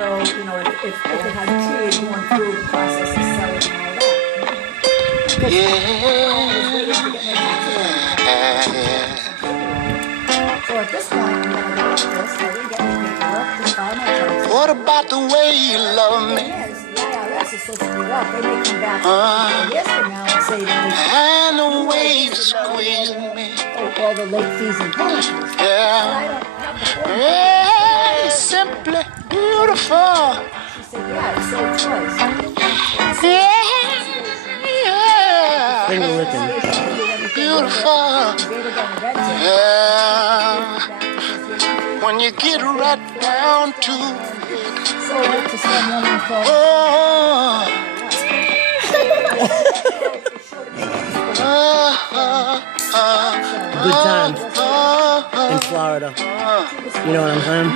will, you know, if it had tea going through the process of selling and all that. Because I was waiting to get my tax so at this point, I'm going to go like this. I didn't get my paperwork to file my taxes. What about the way you love me? The IRS is so screwed up. They may come back years from now and say that and the way you squeeze me. All the late fees and penalties. Yeah. But I don't have the form. Yeah, it's simply beautiful. She said, yeah, it's sold twice. Yeah. Finger licking. Beautiful. Yeah. When you get right down to it. Sold it to someone called. Good times in Florida. You know what I'm saying?